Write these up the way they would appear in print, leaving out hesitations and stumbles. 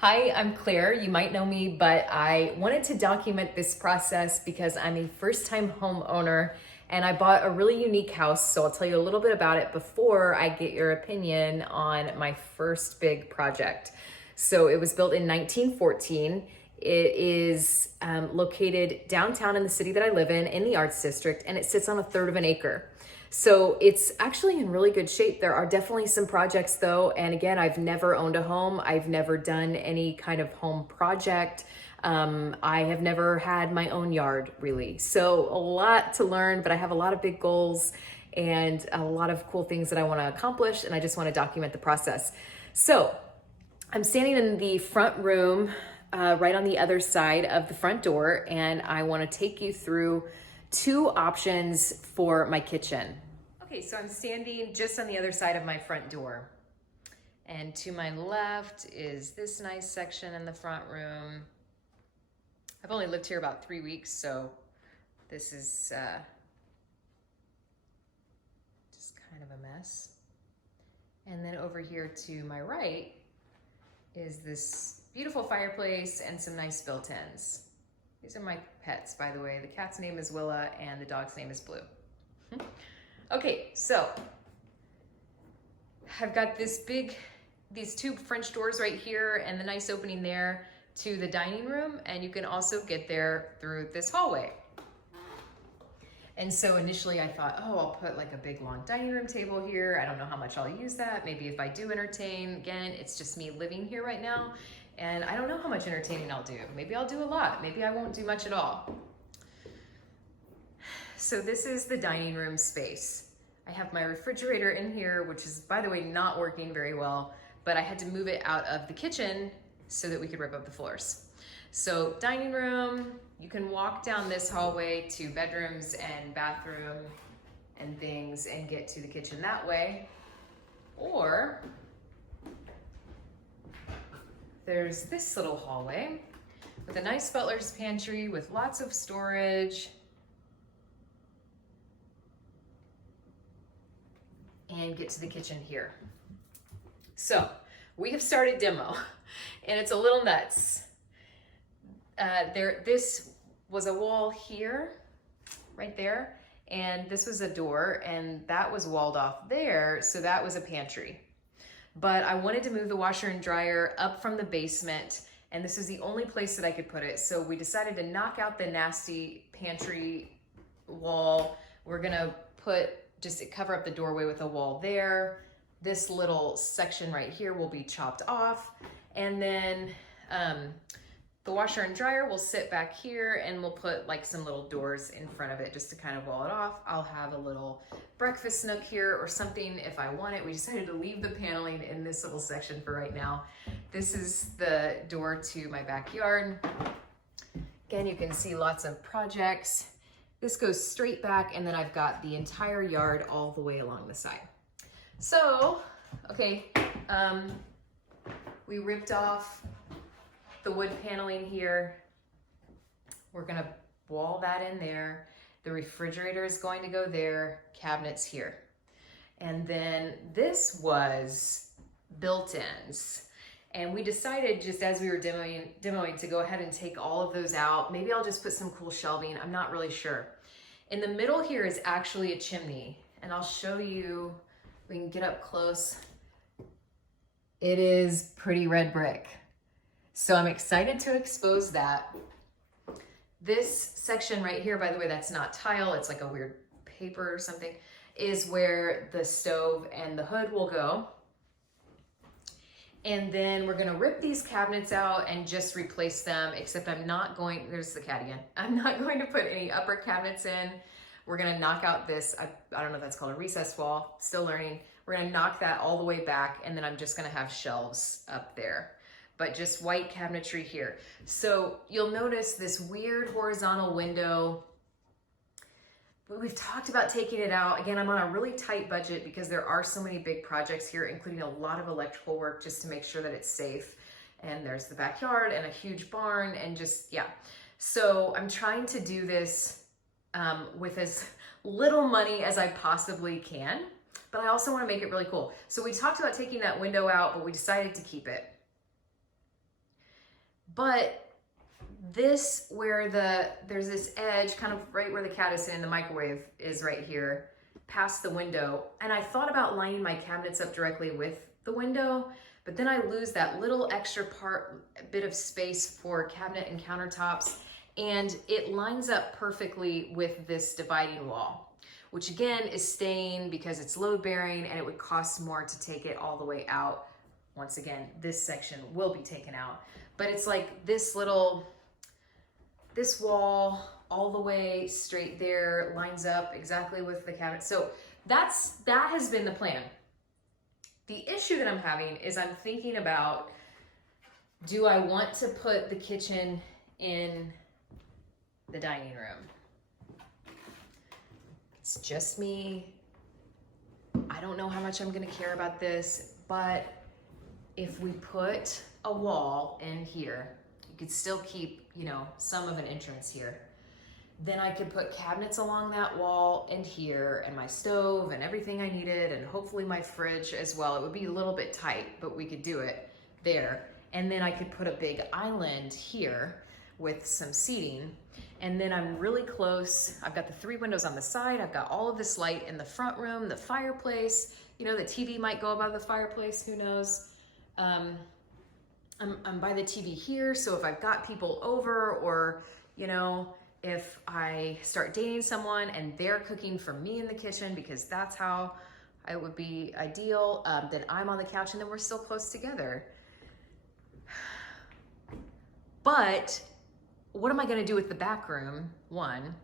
Hi, I'm Claire. You might know me, but I wanted to document this process because I'm a first-time homeowner and I bought a really unique house. So I'll tell you a little bit about it before I get your opinion on my first big project. So it was built in 1914. It is located downtown in the city that I live in the Arts District, and it sits on a third of an acre. So it's actually in really good shape. There are definitely some projects though. And again, I've never owned a home. I've never done any kind of home project. I have never had my own yard really. So a lot to learn, but I have a lot of big goals and a lot of cool things that I want to accomplish. And I just want to document the process. So I'm standing in the front room, right on the other side of the front door, and I want to take you through two options for my kitchen. Okay, so I'm standing just on the other side of my front door. And to my left is this nice section in the front room. I've only lived here about 3 weeks, so this is just kind of a mess. And then over here to my right is this beautiful fireplace and some nice built-ins. These are my pets, by the way. The cat's name is Willa and the dog's name is Blue. Okay, so I've got these two French doors right here and the nice opening there to the dining room, and you can also get there through this hallway. And so initially I thought, oh, I'll put like a big long dining room table here. I don't know how much I'll use that. Maybe if I do entertain, again, it's just me living here right now. And I don't know how much entertaining I'll do. Maybe I'll do a lot. Maybe I won't do much at all. So this is the dining room space. I have my refrigerator in here, which is, by the way, not working very well, but I had to move it out of the kitchen so that we could rip up the floors. So dining room, you can walk down this hallway to bedrooms and bathroom and things and get to the kitchen that way. Or there's this little hallway with a nice butler's pantry with lots of storage. And get to the kitchen here. So we have started demo and it's a little nuts. This was a wall here, right there, and this was a door, and that was walled off there, so that was a pantry. But I wanted to move the washer and dryer up from the basement, and this is the only place that I could put it. So we decided to knock out the nasty pantry wall. We're gonna cover up the doorway with a wall there. This little section right here will be chopped off, and then the washer and dryer will sit back here, and we'll put like some little doors in front of it just to kind of wall it off. I'll have a little breakfast nook here or something if I want it. We decided to leave the paneling in this little section for right now. This is the door to my backyard. Again, you can see lots of projects. This goes straight back, and then I've got the entire yard all the way along the side. So, okay, we ripped off the wood paneling here. We're gonna wall that in there. The refrigerator is going to go there, cabinets here. And then this was built-ins. And we decided just as we were demoing to go ahead and take all of those out. Maybe I'll just put some cool shelving, I'm not really sure. In the middle here is actually a chimney, and I'll show you, we can get up close. It is pretty red brick. So I'm excited to expose that. This section right here, by the way, that's not tile, it's like a weird paper or something, is where the stove and the hood will go. And then we're gonna rip these cabinets out and just replace them, except I'm not going, there's the cat again. I'm not going to put any upper cabinets in. We're gonna knock out this, I don't know if that's called a recessed wall, still learning. We're gonna knock that all the way back, and then I'm just gonna have shelves up there, but just white cabinetry here. So you'll notice this weird horizontal window. We've talked about taking it out. Again, I'm on a really tight budget because there are so many big projects here, including a lot of electrical work just to make sure that it's safe. And there's the backyard and a huge barn and just, yeah. So I'm trying to do this with as little money as I possibly can, but I also want to make it really cool. So we talked about taking that window out, but we decided to keep it. But this, where there's this edge, kind of right where the cat is sitting, the microwave is right here, past the window. And I thought about lining my cabinets up directly with the window, but then I lose that little extra bit of space for cabinet and countertops. And it lines up perfectly with this dividing wall, which again is staying because it's load bearing, and it would cost more to take it all the way out. Once again, this section will be taken out, but it's like this wall all the way straight there lines up exactly with the cabinet. So that has been the plan. The issue that I'm having is I'm thinking about, do I want to put the kitchen in the dining room? It's just me. I don't know how much I'm gonna care about this, but if we put a wall in here, you could still keep, you know, some of an entrance here. Then I could put cabinets along that wall and here, and my stove and everything I needed, and hopefully my fridge as well. It would be a little bit tight, but we could do it there. And then I could put a big island here with some seating. And then I'm really close. I've got the 3 windows on the side. I've got all of this light in the front room, the fireplace. You know, the TV might go above the fireplace, who knows? I'm by the TV here, so if I've got people over, or, you know, if I start dating someone and they're cooking for me in the kitchen, because that's how it would be ideal, then I'm on the couch and then we're still close together. But what am I gonna do with the back room, 1?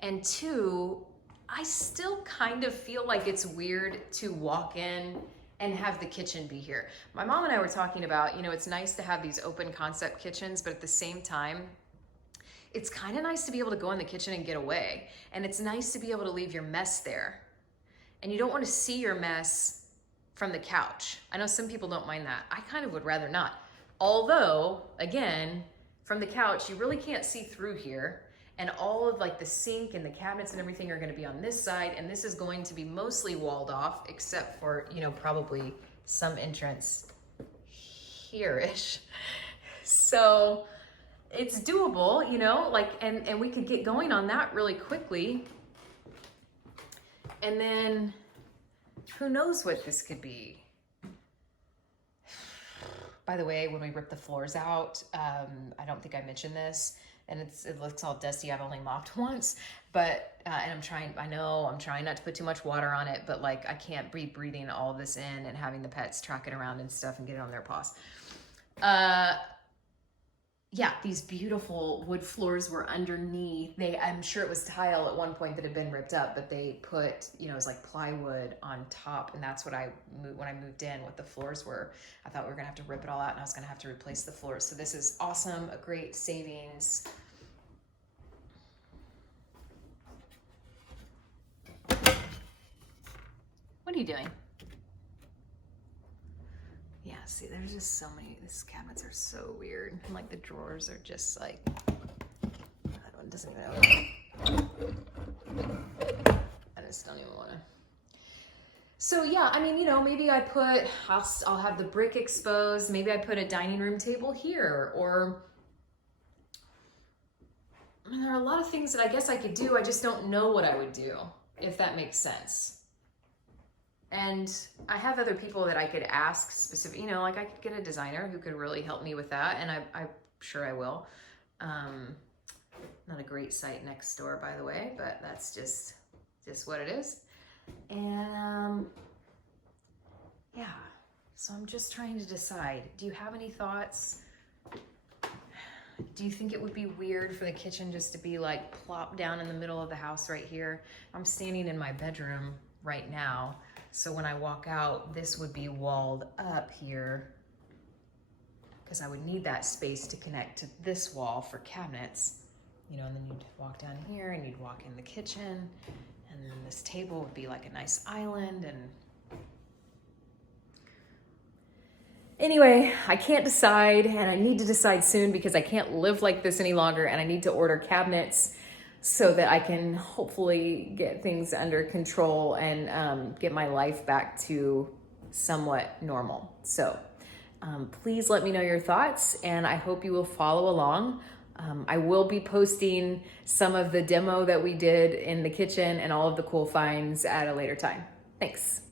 And 2, I still kind of feel like it's weird to walk in and have the kitchen be here. My mom and I were talking about, you know, it's nice to have these open concept kitchens, but at the same time, it's kind of nice to be able to go in the kitchen and get away. And it's nice to be able to leave your mess there. And you don't want to see your mess from the couch. I know some people don't mind that. I kind of would rather not. Although, again, from the couch, you really can't see through here. And all of like the sink and the cabinets and everything are gonna be on this side, and this is going to be mostly walled off, except for, you know, probably some entrance here-ish. So it's doable, you know, like, and we could get going on that really quickly. And then who knows what this could be. By the way, when we rip the floors out, I don't think I mentioned this, and it looks all dusty. I've only mopped once, but, and I'm trying not to put too much water on it, but like I can't be breathing all of this in and having the pets track it around and stuff and get it on their paws. Yeah, these beautiful wood floors were underneath. I'm sure it was tile at one point that had been ripped up, but they put, you know, it was like plywood on top, and that's what when I moved in, what the floors were. I thought we were gonna have to rip it all out, and I was gonna have to replace the floors. So this is awesome, a great savings. What are you doing? Yeah, see, there's just so many, these cabinets are so weird. And like the drawers are just like, it doesn't even know. I just don't even wanna. So yeah, I mean, you know, maybe I'll have the brick exposed. Maybe I put a dining room table here, or, I mean, there are a lot of things that I guess I could do. I just don't know what I would do, if that makes sense. And I have other people that I could ask specific, you know, like I could get a designer who could really help me with that, and I'm sure I will. Not a great site next door, by the way, but that's just what it is. And yeah, so I'm just trying to decide. Do you have any thoughts? Do you think it would be weird for the kitchen just to be like plopped down in the middle of the house right here? I'm standing in my bedroom right now. So when I walk out, this would be walled up here because I would need that space to connect to this wall for cabinets, you know, and then you'd walk down here and you'd walk in the kitchen, and then this table would be like a nice island. And anyway, I can't decide, and I need to decide soon because I can't live like this any longer, and I need to order cabinets so that I can hopefully get things under control and get my life back to somewhat normal. So Please let me know your thoughts, and I hope you will follow along. I will be posting some of the demo that we did in the kitchen and all of the cool finds at a later time. Thanks.